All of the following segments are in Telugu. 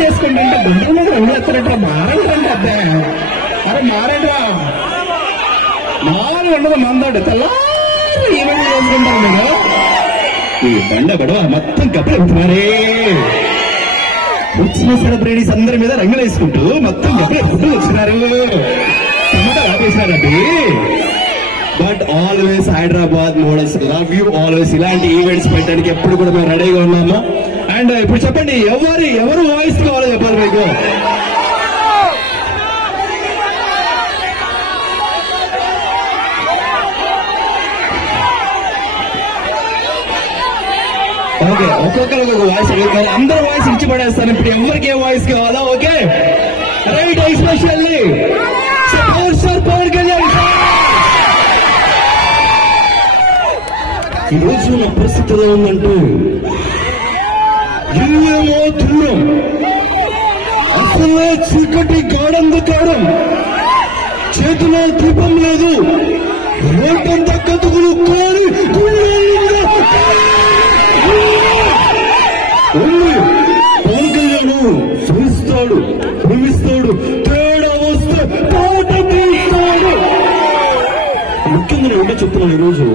చేసుకుంటుంటే గుండెల మీద రంగు ఎత్తున్నట్టు మారండి అబ్బాయి. అరే మారేడ్రా, మారు ఉండదు మందాడు తెల్లారు ఈవెంట్ చేసుకుంటారు మీరు. ఈ బండ గడవ మొత్తం గబ్బెడుతున్నారే. వచ్చిన సెలబ్రిటీస్ అందరి మీద రంగులు వేసుకుంటూ మొత్తం గబ్బెడుకుంటూ వచ్చినారు. ఆపేసినారండి. But always Hyderabad models love you always. ఇలాంటి ఈవెంట్స్ పెట్టడానికి ఎప్పుడు కూడా మేము రెడీగా ఉన్నాము. అండ్ ఇప్పుడు చెప్పండి, ఎవరు వాయిస్ కావాలో చెప్పాలి మీకు. ఓకే, ఒక్కొక్కరు ఒక వాయిస్ అడుగుతారు. అందరూ వాయిస్ ఇచ్చి పడేస్తాను. ఇప్పుడు ఎవరికి ఏ వాయిస్ కావాలా? Okay right. Especially Pawan Kalyan. ఈ రోజు నా పరిస్థితి ఎలా ఉందంటే ఇల్లేమో తుల్లం, అసలే చీకటి గాఢంధకారం, చేతిలో దీపం లేదు, రోడ్డంతా కతుకులు కోరి పవన్ కళ్యాణ్ సహిస్తాడు, ప్రేమిస్తాడు, తేడా వస్తే తోట తీస్తాడు. ముఖ్యంగా నేను ఏంటో చెప్తున్నాను, ఈరోజు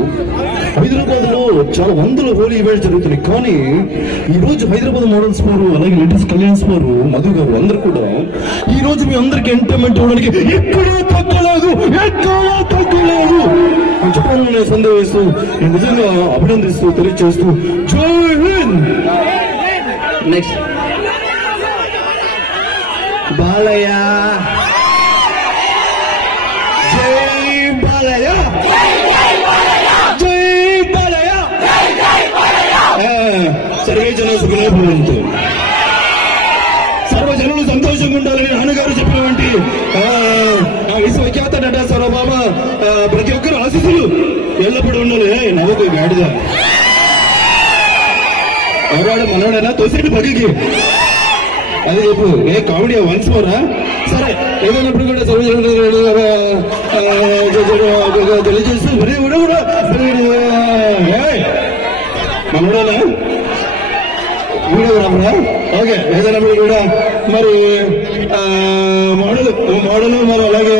హైదరాబాద్ లో చాలా వందల హోలీ ఈవెంట్స్ జరుగుతున్నాయి. కానీ ఈ రోజు హైదరాబాద్ మోడల్ స్టోర్, అలాగే లేటెస్ట్ కళ్యాణ్ స్టోర్, మధు గారు అందరు కూడా ఈ రోజు మీ అందరికి ఎంటర్టైన్మెంట్ ఇవ్వడానికి ఎక్కడా తగ్గలేదు అని చెప్పాను. నేను సందేహిస్తూ, నేను నిజంగా అభినందిస్తూ, తెలియజేస్తూ జై హింద్. నెక్స్ట్ బాలయ్య, జై బాలయ్య, జై బాలయ్య. సర్వేజన సుఖనోభవంతు. సర్వజనులు సంతోషంగా ఉండాలని నాన్నగారు చెప్పినటువంటి విశ్వఖ్యాత నట సర్వభామ ప్రతి ఒక్కరు ఆశీస్సులు ఎల్లప్పుడూ ఉండాలి. నవ్వుకు గాడిద ఎవరాడు మనవాడైనా తోసేటి పక్కకి అదే చెప్పు. ఏ కామెడీ వన్స్ మోరా. సరే ఏదైనప్పుడు కూడా తెలియజేస్తూ మనోడేనా వీడియోగ్రాఫరా? ఓకే, ఏదైనప్పుడు కూడా మరి మోడల్ మరి అలాగే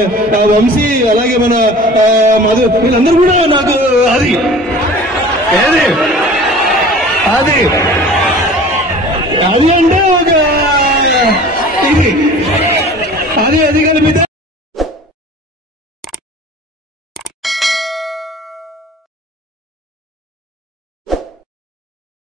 వంశీ, అలాగే మన మధు, వీళ్ళందరూ కూడా నాకు అది ఏది అది అంటే ఒక ఇది అది కలిపితే